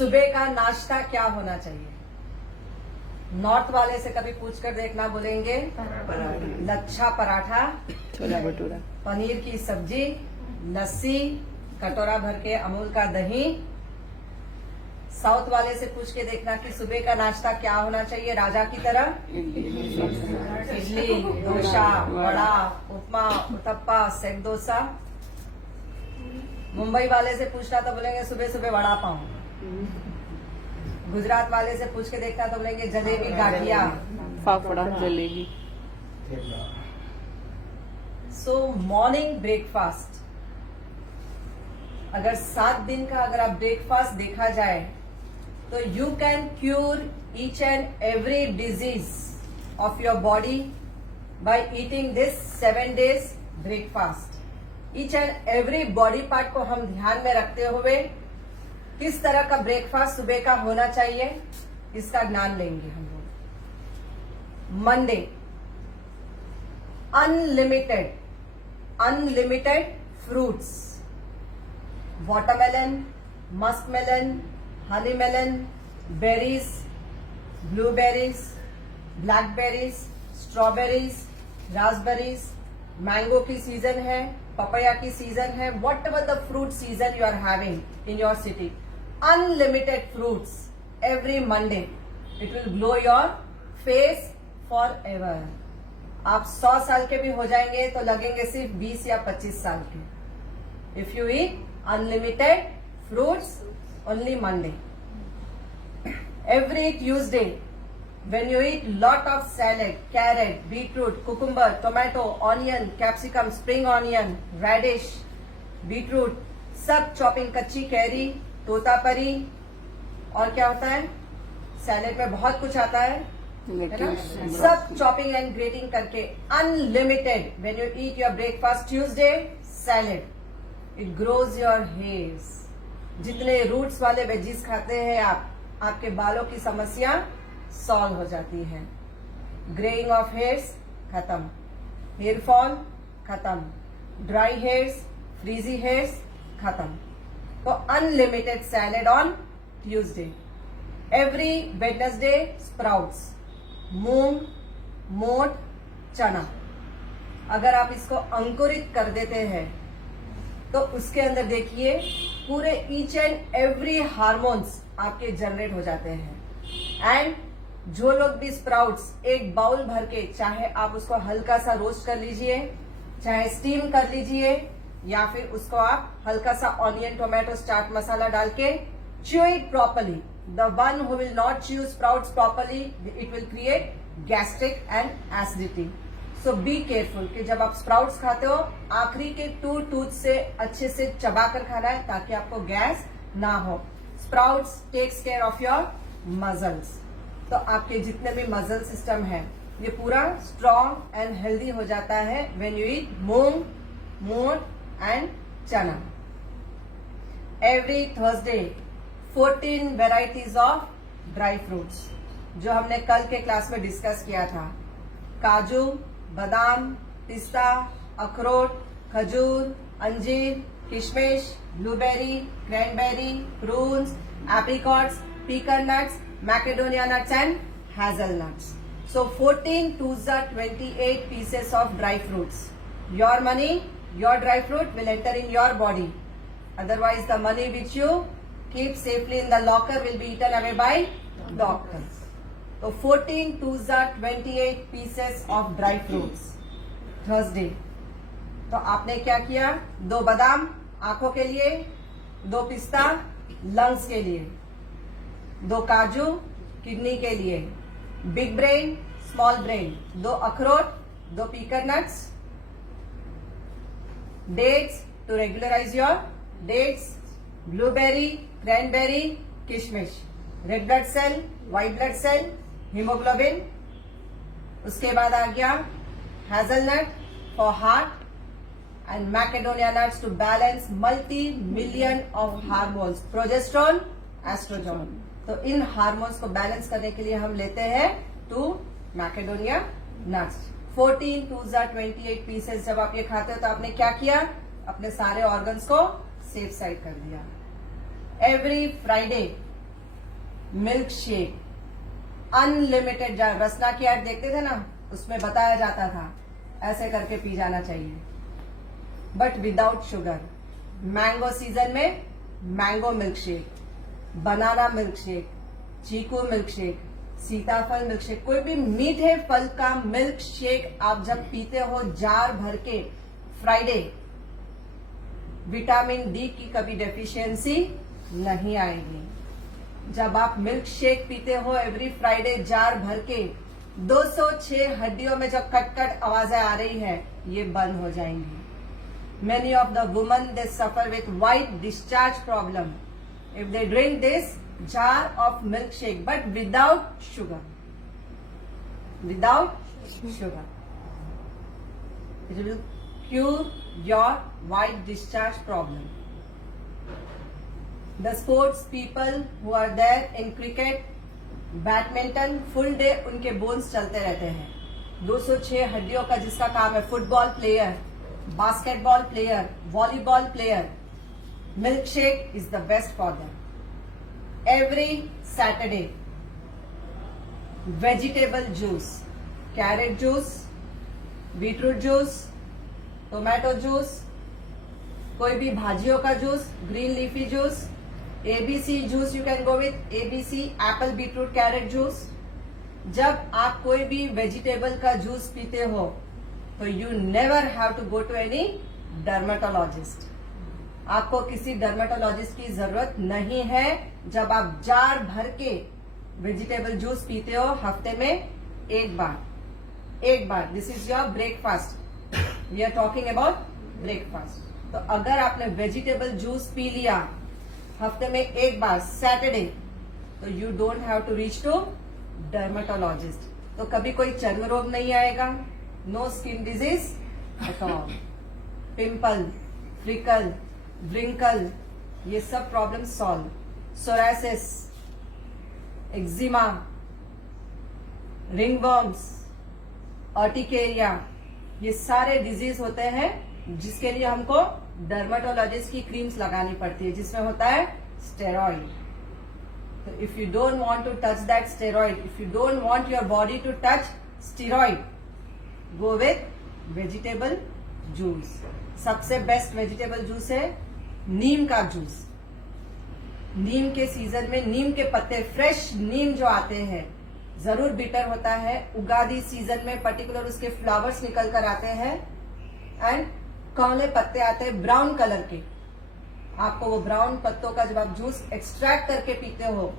सुबह का नाश्ता क्या होना चाहिए? नॉर्थ वाले से कभी पूछकर देखना, बोलेंगे लच्छा पराठा, छोला भटूरा, पनीर की सब्जी, लस्सी, कटोरा भर के अमूल का दही। साउथ वाले से पूछ के देखना कि सुबह का नाश्ता क्या होना चाहिए राजा की तरह? इडली, डोसा, वड़ा, उपमा, उत्तप्पा, सेक डोसा। मुंबई वाले से पूछना तो बोलेंगे सुबह सुबह वड़ा पाव। गुजरात वाले से पूछ के देखना तो बोलेंगे जलेबी, गाठिया, फाफड़ा, जलेबी। सो मॉर्निंग ब्रेकफास्ट, अगर 7 दिन का अगर आप ब्रेकफास्ट देखा जाए तो you can cure each and every disease of your body by eating this 7 days breakfast. Each and every body part को हम ध्यान में रखते हुए किस तरह का ब्रेकफास्ट सुबह का होना चाहिए इसका ज्ञान लेंगे हम लोग। Monday, unlimited fruits, watermelon, muskmelon, honey melon, berries, blueberries, blackberries, strawberries, raspberries, mango की सीजन है, पपाया की सीजन है, whatever the fruit season you are having in your city, unlimited fruits every Monday. It will glow your face forever. आप 100 साल के भी हो जाएंगे तो लगेंगे सिर्फ 20 या 25 साल के। If you eat unlimited fruits only Monday. Every Tuesday, when you eat lot of salad, carrot, beetroot, cucumber, tomato, onion, capsicum, spring onion, radish, beetroot, सब चॉपिंग, कच्ची कैरी, तोतापरी, और क्या होता है सैलेड में बहुत कुछ आता है ना? सब चॉपिंग एंड ग्रेटिंग करके unlimited. When you eat your breakfast Tuesday salad, it grows your hairs. जितने रूट्स वाले वेजीज खाते हैं आप, आपके बालों की समस्या सॉल्व हो जाती है। ग्रेइंग ऑफ हेयर्स खत्म, हेयर फॉल खत्म, ड्राई हेयर्स, फ्रीजी हेयर्स खत्म। तो unlimited salad on Tuesday. Every Wednesday sprouts, मूंग, मोठ, चना। अगर आप इसको अंकुरित कर देते हैं तो उसके अंदर देखिए पूरे ईच एंड एवरी हार्मोन्स आपके जनरेट हो जाते हैं। एंड जो लोग भी स्प्राउट्स एक बाउल भर के, चाहे आप उसको हल्का सा रोस्ट कर लीजिए, चाहे स्टीम कर लीजिए, या फिर उसको आप हल्का सा ऑनियन, टोमेटो, चाट मसाला डाल के chew it properly. The one who will not chew sprouts properly, it will create gastric and acidity. So be careful कि जब आप स्प्राउट्स खाते हो आखिरी के 2 टूथ से अच्छे से चबा कर खाना है ताकि आपको गैस ना हो। Sprouts takes care of your muscles. तो आपके जितने भी मसल सिस्टम है ये पूरा स्ट्रॉन्ग एंड हेल्दी हो जाता है व्हेन यू ईट मूंग, मोठ एंड चना। Every Thursday 14 varieties of dry fruits, जो हमने कल के क्लास में डिस्कस किया था। काजू, बादाम, पिस्ता, अखरोट, खजूर, अंजीर, किशमिश, blueberry, cranberry, prunes, apricots, pecan nuts, Macedonia nuts and hazelnuts. So 14 twos are 28 pieces of dry fruits. Your money, your dry fruit will enter in your body. Otherwise the money which you keep safely in the locker will be eaten away by doctors. So 14 twos are 28 pieces of dry fruits. Thursday. तो आपने क्या किया? 2 बादाम आंखों के लिए, 2 पिस्ता lungs के लिए, 2 काजू किडनी के लिए, बिग ब्रेन, स्मॉल ब्रेन, 2 अखरोट, 2 pecan nuts, dates to regularise your dates, blueberry, cranberry, किशमिश, red blood cell, white blood cell, haemoglobin. उसके बाद आ गया hazelnut for heart and Macedonia nuts to balance multi-million of hormones, progesterone, oestrogen. तो इन hormones को balance करने के लिए हम लेते हैं 2 Macedonia nuts. 14 2s are 28 pieces. जब आप ये खाते हो तो आपने क्या किया? अपने सारे ऑर्गन्स को सेफ साइड कर दिया। Every Friday milk shake unlimited. Rasna की ऐड देखते थे ना, उसमें बताया जाता था ऐसे करके पी जाना चाहिए, but without sugar. Mango season में mango milk shake, banana milk shake, चीकू मिल्क शेक, सीताफल मिल्क शेक, कोई भी मीठे फल का मिल्क शेक आप जब पीते हो जार भर के फ्राइडे, विटामिन डी की कभी डेफिशिएंसी नहीं आएगी। जब आप मिल्क शेक पीते हो एवरी फ्राइडे जार भर के, 206 हड्डियों में जब कट कट आवाजें आ रही है, ये बंद हो जाएंगी। Many of the women, they suffer with white discharge problem if they drink this jar of milkshake, but without sugar. Without sugar, it will cure your white discharge problem. The sports people who are there in cricket, badminton, full day उनके bones चलते रहते हैं। 206 हड्डियों का जिसका काम है, football player, basketball player, volleyball player, milk shake is the best for them. Every Saturday vegetable juice, carrot juice, beetroot juice, tomato juice, कोई भी भाजियों का juice, green leafy juice, ABC juice you can go with ABC, Apple beetroot carrot juice. जब आप कोई भी vegetable का juice पीते हो तो you never have to go to any dermatologist. आपको किसी डर्मेटोलॉजिस्ट की जरूरत नहीं है। जब आप जार भर के वेजिटेबल जूस पीते हो हफ्ते में एक बार, this is your breakfast. We are talking about breakfast. तो अगर आपने वेजिटेबल जूस पी लिया हफ्ते में एक बार सैटरडे, तो you don't have to reach to dermatologist. तो कभी कोई चर्म रोग नहीं आएगा, no skin disease at all, pimple, freckle, wrinkle, ये सब problem solve. Psoriasis, eczema, ringworms, urticaria, ये सारे डिजीज होते हैं जिसके लिए हमको डर्मेटोलॉजिस्ट की क्रीम्स लगानी पड़ती है, जिसमें होता है steroid. So if you don't want to touch that steroid, if you don't want your body to touch steroid, go with vegetable juice. सबसे बेस्ट वेजिटेबल जूस है नीम का जूस। नीम के सीजन में नीम के पत्ते, फ्रेश नीम जो आते हैं, जरूर बिटर होता है। उगादी सीजन में पर्टिकुलर उसके फ्लावर्स निकल कर आते हैं एंड काले पत्ते आते हैं ब्राउन कलर के। आपको वो ब्राउन पत्तों का जब आप जूस एक्सट्रैक्ट करके पीते हो,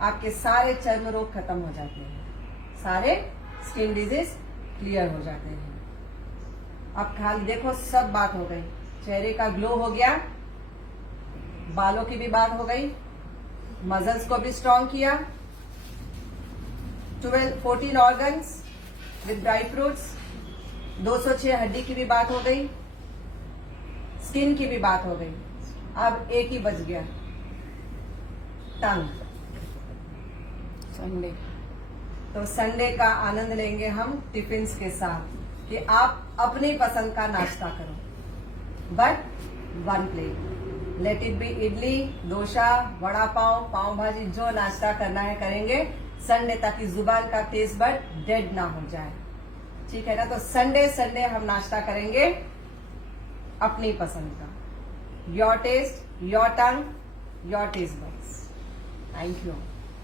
आपके सारे चर्म रोग खत्म हो जाते हैं, सारे स्किन डिजीज क्लियर हो जाते हैं। अब खाली देखो, सब बात हो गई। चेहरे का ग्लो हो गया, बालों की भी बात हो गई, मसल्स को भी स्ट्रांग किया, 14 ऑर्गन्स विद ड्राई फ्रूट्स, 206 हड्डी की भी बात हो गई, स्किन की भी बात हो गई। अब एक ही बच गया, टंग। संडे। तो संडे का आनंद लेंगे हम टिफिन्स के साथ कि आप अपनी पसंद का नाश्ता करो, but 1 plate. Let it be idli, dosa, vada pav, pav bhaji, जो नाश्ता करना है करेंगे संडे, ताकि जुबान का टेस्ट बड डेड ना हो जाए। ठीक है ना? तो संडे हम नाश्ता करेंगे अपनी पसंद का। Your taste, your tongue, your taste buds. Thank you.